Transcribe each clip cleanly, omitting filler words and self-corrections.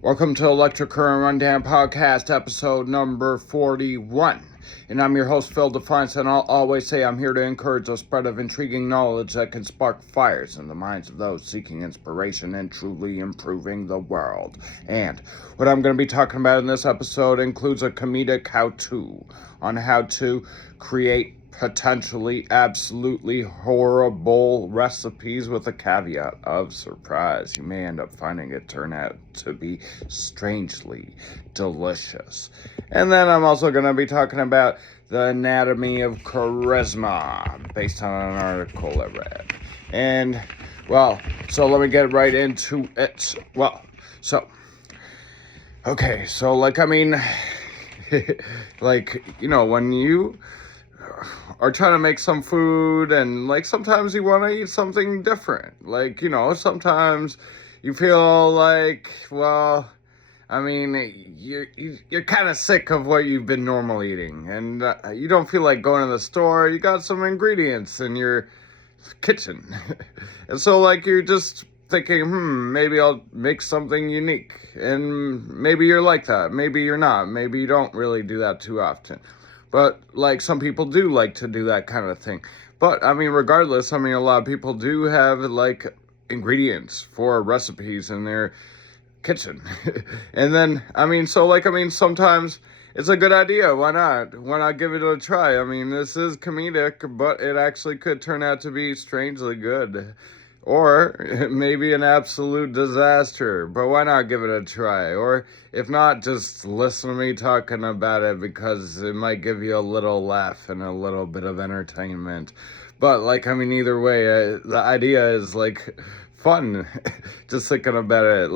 Welcome to Electric Current Rundown Podcast, episode number 41. And I'm your host, Phil Defiance, and I'll always say I'm here to encourage the spread of intriguing knowledge that can spark fires in the minds of those seeking inspiration and truly improving the world. And what I'm going to be talking about in this episode includes a comedic how-to on how to create potentially absolutely horrible recipes with a caveat of surprise. You may end up finding it turn out to be strangely delicious. And then I'm also going to be talking about the anatomy of charisma based on an article I read. And, well, so let me get right into it. When you are trying to make some food and sometimes you want to eat something different. Sometimes you feel like, you're kind of sick of what you've been normally eating and you don't feel like going to the store. You got some ingredients in your kitchen. And so you're just thinking, maybe I'll make something unique. And maybe you're like that. Maybe you're not. Maybe you don't really do that too often. But, some people do like to do that kind of thing. But, regardless, a lot of people do have, ingredients for recipes in their kitchen. And then, sometimes it's a good idea. Why not? Why not give it a try? This is comedic, but it actually could turn out to be strangely good. Or maybe an absolute disaster, but why not give it a try? Or if not, just listen to me talking about it because it might give you a little laugh and a little bit of entertainment. But either way, the idea is fun. Just thinking about it.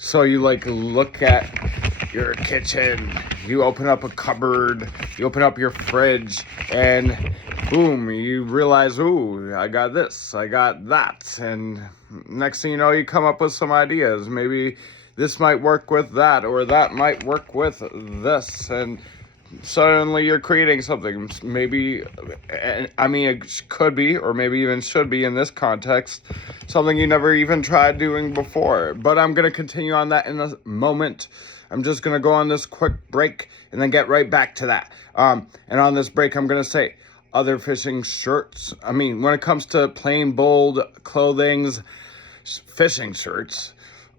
So you look at your kitchen, you open up a cupboard, you open up your fridge, and boom, you realize, ooh, I got this, I got that. And next thing you know, you come up with some ideas. Maybe this might work with that, or that might work with this. And suddenly you're creating something. Maybe, it could be, or maybe even should be in this context, something you never even tried doing before. But I'm going to continue on that in a moment. I'm just going to go on this quick break and then get right back to that. And on this break, I'm going to say other fishing shirts. When it comes to planebold clothing's fishing shirts,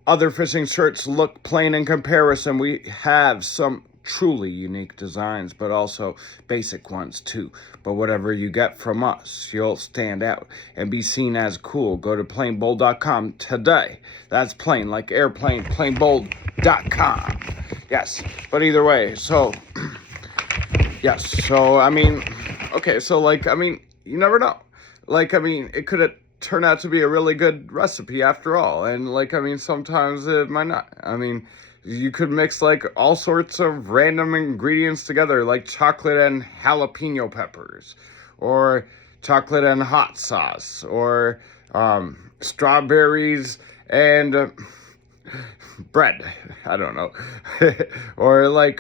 other fishing shirts look plain in comparison. We have some truly unique designs, but also basic ones too. But whatever you get from us, you'll stand out and be seen as cool. Go to planebold.com today. That's plain, like airplane, planebold.com. Yes, but either way, you never know. It could turn out to be a really good recipe after all. And sometimes it might not. You could mix all sorts of random ingredients together, like chocolate and jalapeno peppers, or chocolate and hot sauce, or strawberries and bread. I don't know. Or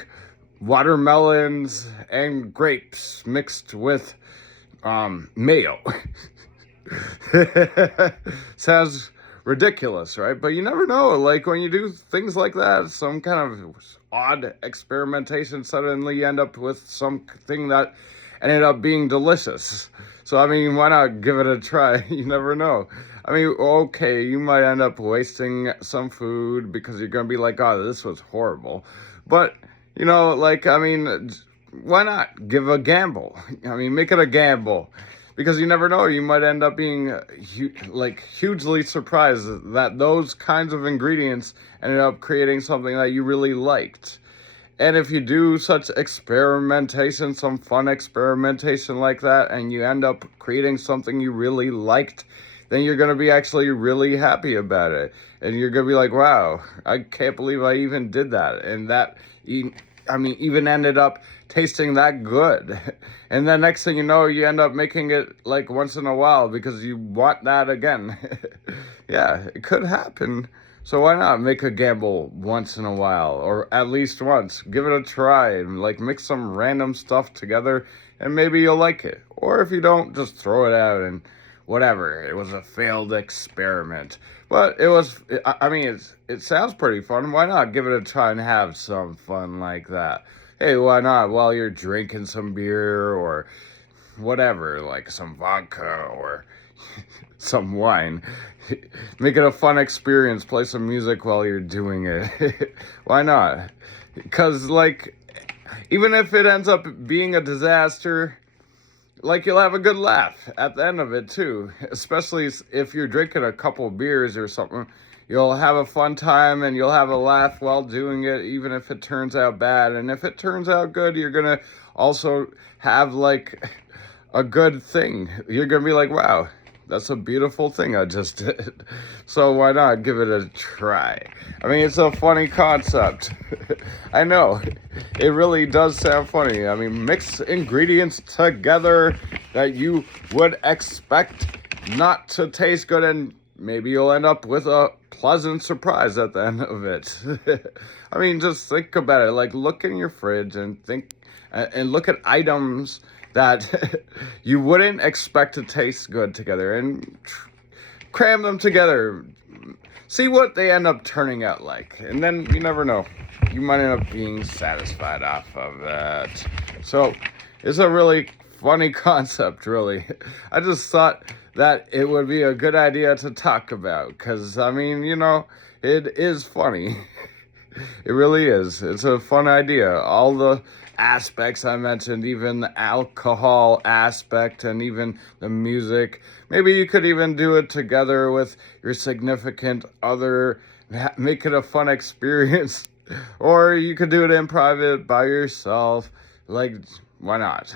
watermelons and grapes mixed with mayo. Sounds ridiculous, right? But you never know. When you do things like that, some kind of odd experimentation, suddenly you end up with something that ended up being delicious. So, why not give it a try? You never know. Okay, you might end up wasting some food because you're going to be like, oh, this was horrible. But, why not give a gamble? Make it a gamble. Because you never know, you might end up being hugely surprised that those kinds of ingredients ended up creating something that you really liked. And if you do such experimentation, some fun experimentation like that, and you end up creating something you really liked, then you're going to be actually really happy about it. And you're going to be like, wow, I can't believe I even did that. And that even ended up tasting that good. And then next thing you know, you end up making it once in a while because you want that again. Yeah, it could happen. So why not make a gamble once in a while, or at least once? Give it a try and mix some random stuff together and maybe you'll like it. Or if you don't, just throw it out and whatever. It was a failed experiment. But I mean, it sounds pretty fun. Why not give it a try and have some fun like that? Hey, why not while you're drinking some beer or whatever, like some vodka or some wine. Make it a fun experience. Play some music while you're doing it. Why not? Because, like, even if it ends up being a disaster, like, you'll have a good laugh at the end of it, too. Especially if you're drinking a couple beers or something. You'll have a fun time and you'll have a laugh while doing it, even if it turns out bad. And if it turns out good, you're going to also have, like, a good thing. You're going to be like, wow, that's a beautiful thing I just did. So why not give it a try? I mean, it's a funny concept. I know. It really does sound funny. I mean, mix ingredients together that you would expect not to taste good, and maybe you'll end up with a pleasant surprise at the end of it. I mean, just think about it. Like, look in your fridge and think and look at items that you wouldn't expect to taste good together and cram them together. See what they end up turning out like. And then you never know. You might end up being satisfied off of that. So it's a really funny concept, really. I just thought that it would be a good idea to talk about. Because, I mean, you know, it is funny. It really is. It's a fun idea. All the aspects I mentioned, even the alcohol aspect and even the music. Maybe you could even do it together with your significant other, make it a fun experience. Or you could do it in private by yourself. Like, why not?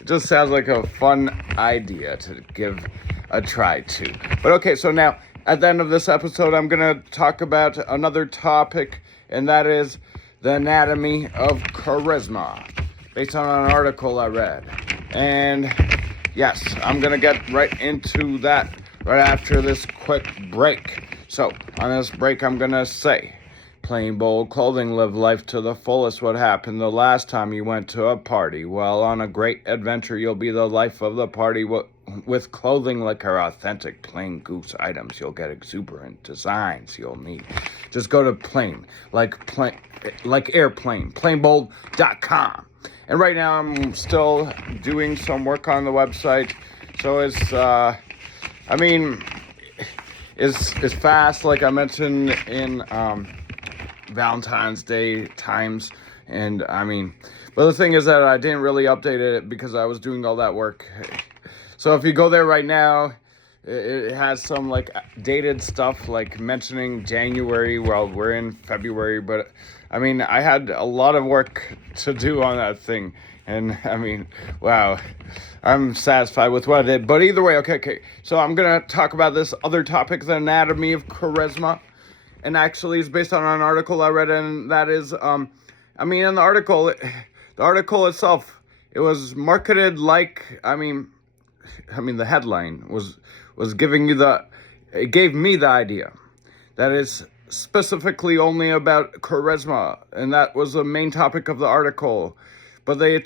It just sounds like a fun idea to give a try to. But okay, so now at the end of this episode, I'm going to talk about another topic, and that is the anatomy of charisma, based on an article I read. And yes, I'm going to get right into that right after this quick break. So, on this break, I'm going to say, plain bold clothing, live life to the fullest. What happened the last time you went to a party? Well, on a great adventure, you'll be the life of the party. With clothing like our authentic plain goose items, you'll get exuberant designs you'll need. Just go to airplane, planebold.com. And right now I'm still doing some work on the website. So it's fast, like I mentioned in Valentine's Day times. And but the thing is that I didn't really update it because I was doing all that work. So if you go there right now, it has some like dated stuff like mentioning January. Well, we're in February, but I had a lot of work to do on that thing. And wow, I'm satisfied with what I did. But either way, okay. So I'm going to talk about this other topic, the anatomy of charisma. And actually it's based on an article I read, and that is, in the article itself, it was marketed like, the headline was giving you it gave me the idea that is specifically only about charisma, and that was the main topic of the article. But they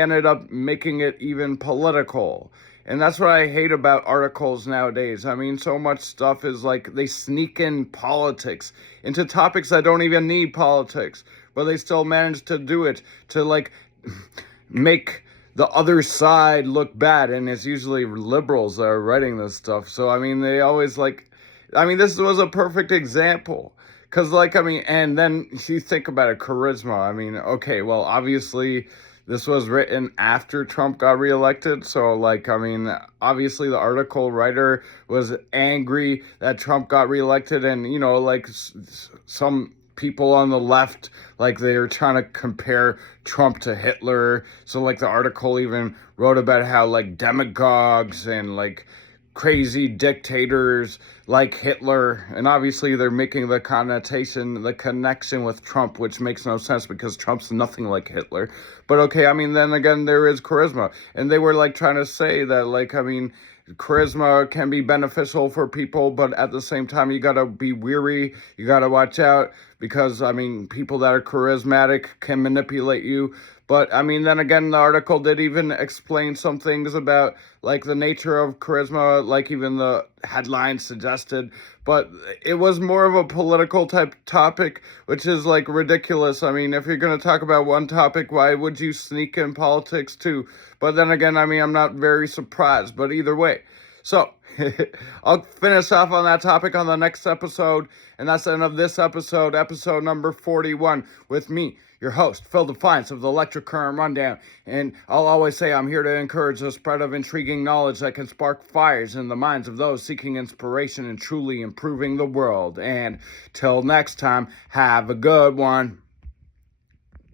ended up making it even political, and that's what I hate about articles nowadays. So much stuff is like they sneak in politics into topics that don't even need politics, but they still manage to do it to like make the other side look bad, and it's usually liberals that are writing this stuff. So, they always this was a perfect example. Because, and then you think about it, charisma. Okay, well, obviously, this was written after Trump got reelected. So, obviously, the article writer was angry that Trump got reelected. And, some people on the left, they were trying to compare Trump to Hitler. So the article even wrote about how demagogues and crazy dictators like Hitler, and obviously they're making the connection with Trump, which makes no sense because Trump's nothing like Hitler. But okay, then again, there is charisma, and they were trying to say that charisma can be beneficial for people, but at the same time, you gotta be weary. You gotta watch out because, people that are charismatic can manipulate you. But I mean, then again, the article did even explain some things about like the nature of charisma, like even the headline suggested. But it was more of a political type topic, which is like ridiculous. I mean, if you're going to talk about one topic, why would you sneak in politics too? But then again, I mean, I'm not very surprised. But either way, so I'll finish off on that topic on the next episode. And that's the end of this episode, episode number 41, with me, your host, Phil Defiance of the Electric Current Rundown. And I'll always say I'm here to encourage the spread of intriguing knowledge that can spark fires in the minds of those seeking inspiration and truly improving the world. And till next time, have a good one.